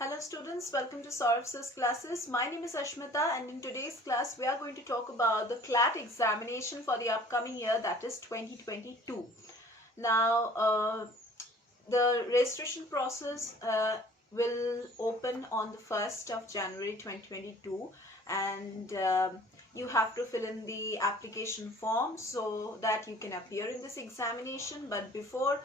Hello students, welcome to Saurav's classes. My name is Ashmita and in today's class we are going to talk about the CLAT examination for the upcoming year, that is 2022. Now the registration process will open on the 1st of January 2022 and you have to fill in the application form so that you can appear in this examination. But before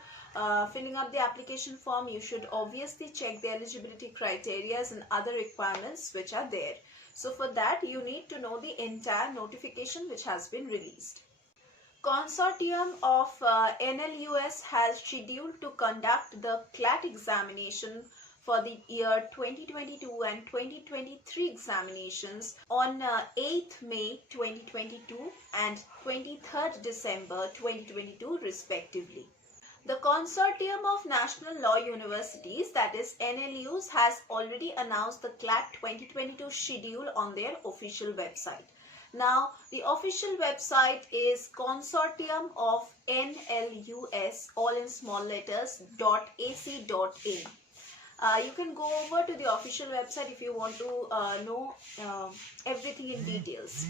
filling up the application form, you should obviously check the eligibility criteria and other requirements which are there. So for that you need to know the entire notification which has been released. Consortium of NLUS has scheduled to conduct the CLAT examination for the year 2022 and 2023 examinations on 8th May 2022 and 23rd December 2022 respectively. The Consortium of National Law Universities, that is NLUs, has already announced the CLAT 2022 schedule on their official website. Now, the official website is Consortium of NLUS, all in small letters, .ac.in. You can go over to the official website if you want to know everything in details.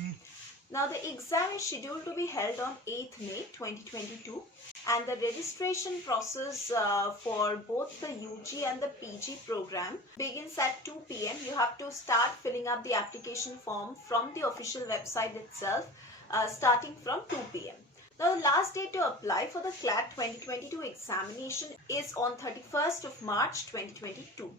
Now, the exam is scheduled to be held on 8th May 2022 and the registration process for both the UG and the PG program begins at 2 p.m. You have to start filling up the application form from the official website itself starting from 2 p.m. Now, the last date to apply for the CLAT 2022 examination is on 31st of March 2022.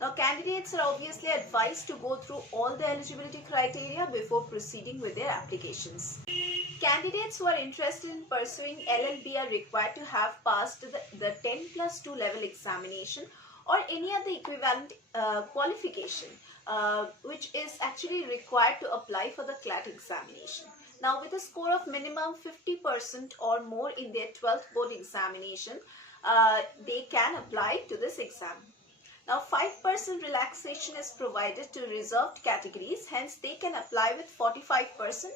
Now, candidates are obviously advised to go through all the eligibility criteria before proceeding with their applications. Candidates who are interested in pursuing LLB are required to have passed the 10+2 level examination or any other equivalent qualification which is actually required to apply for the CLAT examination. Now, with a score of minimum 50% or more in their 12th board examination, they can apply to this exam. Now, 5% relaxation is provided to reserved categories, hence they can apply with 45%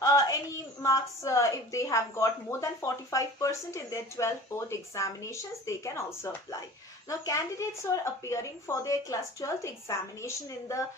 on any marks. If they have got more than 45% in their 12th board examinations, they can also apply. Now, candidates who are appearing for their class 12th examination in the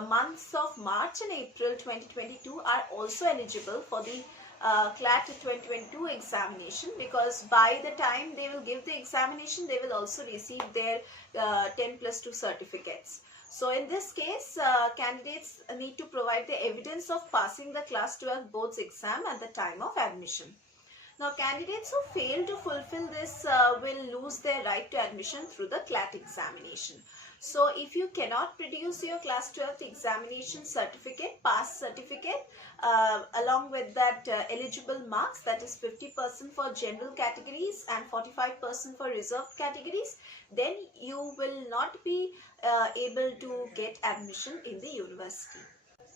months of March and April 2022 are also eligible for the CLAT 2022 examination, because by the time they will give the examination, they will also receive their 10+2 certificates. So in this case, candidates need to provide the evidence of passing the class 12 boards exam at the time of admission. Now, candidates who fail to fulfill this will lose their right to admission through the CLAT examination. So, if you cannot produce your class 12th examination certificate, pass certificate, along with that eligible marks, that is 50% for general categories and 45% for reserved categories, then you will not be able to get admission in the university.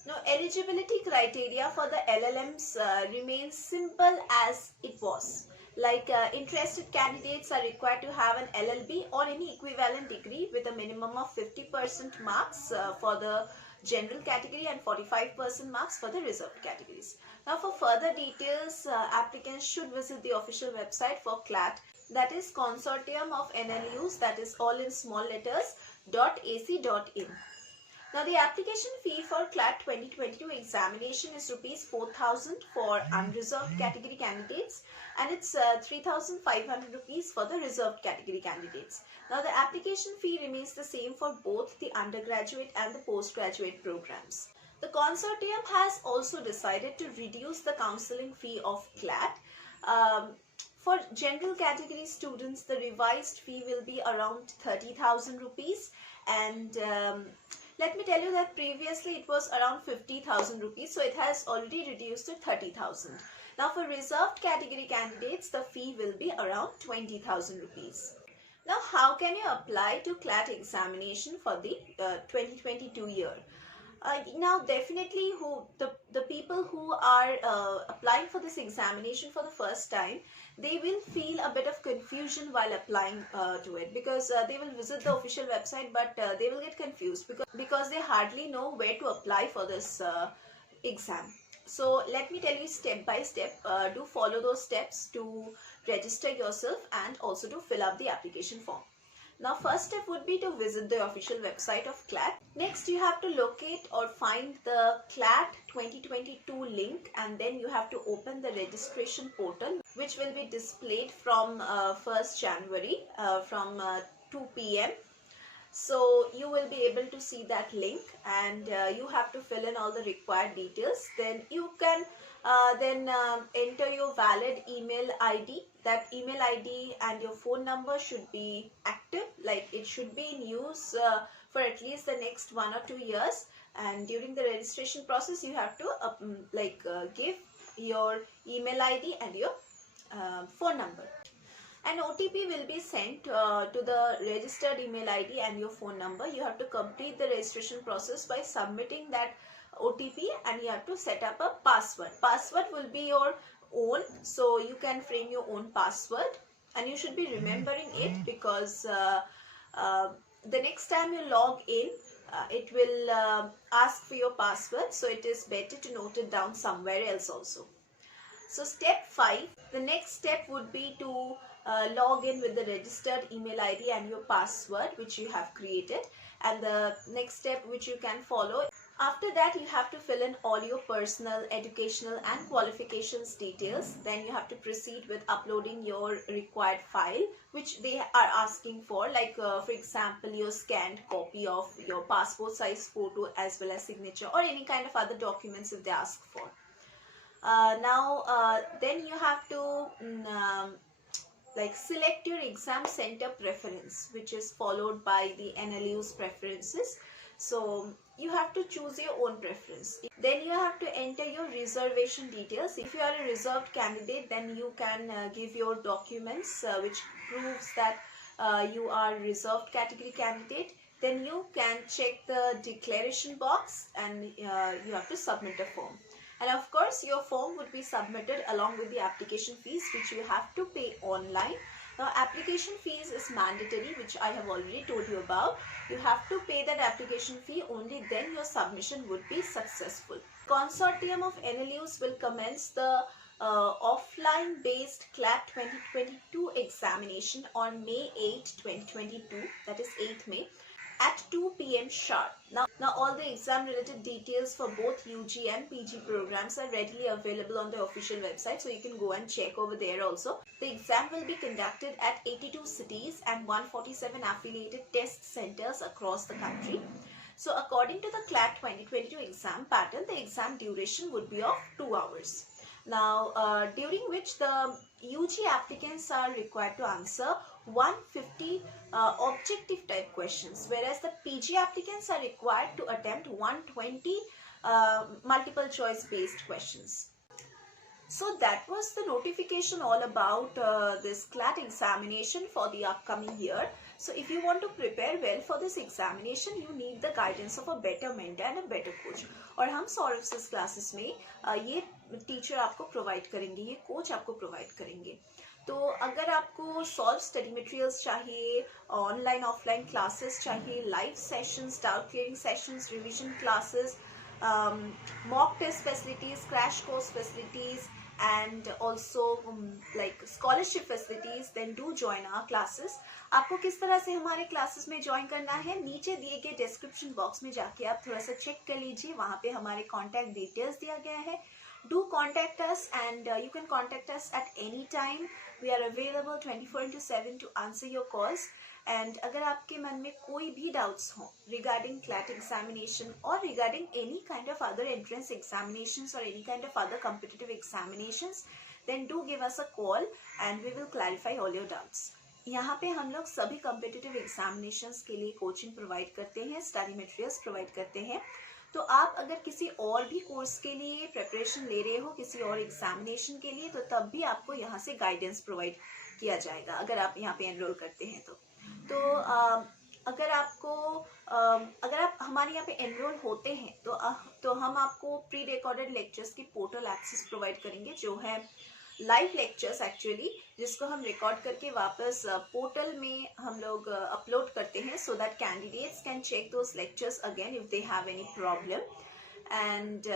Now, eligibility criteria for the LLMs remains simple as it was. Like interested candidates are required to have an LLB or any equivalent degree with a minimum of 50% marks for the general category and 45% marks for the reserved categories. Now, for further details, applicants should visit the official website for CLAT, that is Consortium of NLUs, that is all in small letters, .ac.in. Now, the application fee for CLAT 2022 examination is ₹4,000 for unreserved category candidates and it's ₹3,500 for the reserved category candidates. Now, the application fee remains the same for both the undergraduate and the postgraduate programs. The consortium has also decided to reduce the counseling fee of CLAT. For general category students, the revised fee will be around ₹30,000 and let me tell you that previously it was around ₹50,000, so it has already reduced to 30,000. Now, for reserved category candidates, the fee will be around ₹20,000. Now, how can you apply to CLAT examination for the 2022 year? Now, definitely the people who are applying for this examination for the first time, they will feel a bit of confusion while applying to it, because they will visit the official website, but they will get confused because they hardly know where to apply for this exam. So let me tell you step by step. Do follow those steps to register yourself and also to fill up the application form. Now first step would be to visit the official website of CLAT. Next you have to locate or find the CLAT 2022 link, and then you have to open the registration portal, which will be displayed from 1st January from 2 p.m. So you will be able to see that link, and you have to fill in all the required details. Then you can enter your valid email ID. That email ID and your phone number should be active, like it should be in use for at least the next 1 or 2 years. And during the registration process you have to give your email ID and your phone number. An OTP will be sent to the registered email ID and your phone number. You have to complete the registration process by submitting that OTP, and you have to set up a password. Password will be your own, so you can frame your own password, and you should be remembering it because the next time you log in, it will ask for your password, so it is better to note it down somewhere else also. So step 5, the next step would be to log in with the registered email ID and your password which you have created. And the next step which you can follow, after that you have to fill in all your personal, educational and qualifications details. Then you have to proceed with uploading your required file which they are asking for, like for example your scanned copy of your passport size photo as well as signature, or any kind of other documents if they ask for. Then you have to select your exam center preference, which is followed by the NLU's preferences. So you have to choose your own preference. Then you have to enter your reservation details. If you are a reserved candidate, then you can give your documents which proves that you are reserved category candidate. Then you can check the declaration box and you have to submit a form. And of course your form would be submitted along with the application fees which you have to pay online. Now application fees is mandatory, which I have already told you about. You have to pay that application fee, only then your submission would be successful. Consortium of NLUs will commence the offline based CLAT 2022 examination on May 8, 2022, that is 8th May. At 2 p.m. sharp. Now all the exam related details for both UG and PG programs are readily available on the official website, so you can go and check over there also. The exam will be conducted at 82 cities and 147 affiliated test centers across the country. So according to the CLAT 2022 exam pattern, the exam duration would be of 2 hours. Now during which the UG applicants are required to answer 150 objective type questions, whereas the PG applicants are required to attempt 120 multiple choice based questions. So that was the notification all about this CLAT examination for the upcoming year. So if you want to prepare well for this examination, you need the guidance of a better mentor and a better coach. और हम CLAT classes में ये teacher आपको provide करेंगे, ये coach आपको provide करेंगे. तो अगर आपको सॉल्व स्टडी मटेरियल्स चाहिए, ऑनलाइन ऑफलाइन क्लासेस चाहिए, live sessions, doubt clearing sessions, revision classes, mock test facilities, crash course facilities, and also like scholarship facilities, then do join our classes. आपको किस तरह से हमारे क्लासेस में ज्वाइन करना है, नीचे दिए गए डिस्क्रिप्शन बॉक्स में जाके आप थोड़ा सा चेक कर लीजिए, वहाँ पे हमारे कॉन्टैक्ट डिटेल्स दिया गया है. Do contact us, and you can contact us at any time. We are available 24/7 to answer your calls. And अगर आपके मन में कोई भी doubts हो regarding CLAT examination or regarding any kind of other entrance examinations or any kind of other competitive examinations, then do give us a call and we will clarify all your doubts. यहाँ पे हम लोग सभी competitive examinations के लिए coaching provide करते हैं, study materials provide करते हैं. तो आप अगर किसी और भी कोर्स के लिए प्रिपरेशन ले रहे हो, किसी और एग्जामिनेशन के लिए, तो तब भी आपको यहाँ से गाइडेंस प्रोवाइड किया जाएगा अगर आप यहाँ पे एनरोल करते हैं. तो अगर आप हमारे यहाँ पे एनरोल होते हैं तो हम आपको प्री रिकॉर्डेड लेक्चर्स की पोर्टल एक्सेस प्रोवाइड करेंगे, जो है लाइव लेक्चर्स एक्चुअली, जिसको हम रिकॉर्ड करके वापस पोर्टल में हम लोग अपलोड करते हैं, so that candidates can check those lectures again if they have any problem. And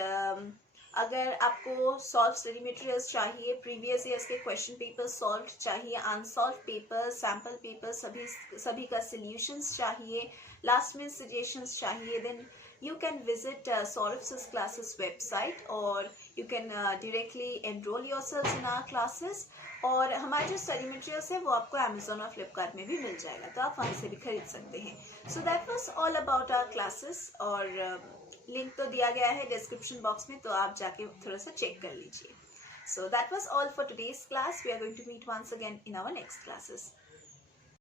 अगर आपको सॉल्व स्टडी मटेरियल्स चाहिए, प्रीवियस ईयर्स के क्वेश्चन पेपर सॉल्व चाहिए, अनसॉल्व पेपर, सैम्पल पेपर, सभी का सॉल्यूशंस चाहिए, लास्ट मिनट सजेशंस चाहिए, then you can visit Saurabh's classes website or you can directly enroll yourselves in our classes. और हमारे जो स्टडी मटेरियल्स है वो आपको अमेजोन और फ्लिपकार्ट में भी मिल जाएगा, तो आप वहीं से भी खरीद सकते हैं. So that was all about our classes, और लिंक तो दिया गया है डिस्क्रिप्शन बॉक्स में, तो आप जाके थोड़ा सा चेक कर लीजिए. So that was all for today's class. We are going to meet once again in our next classes.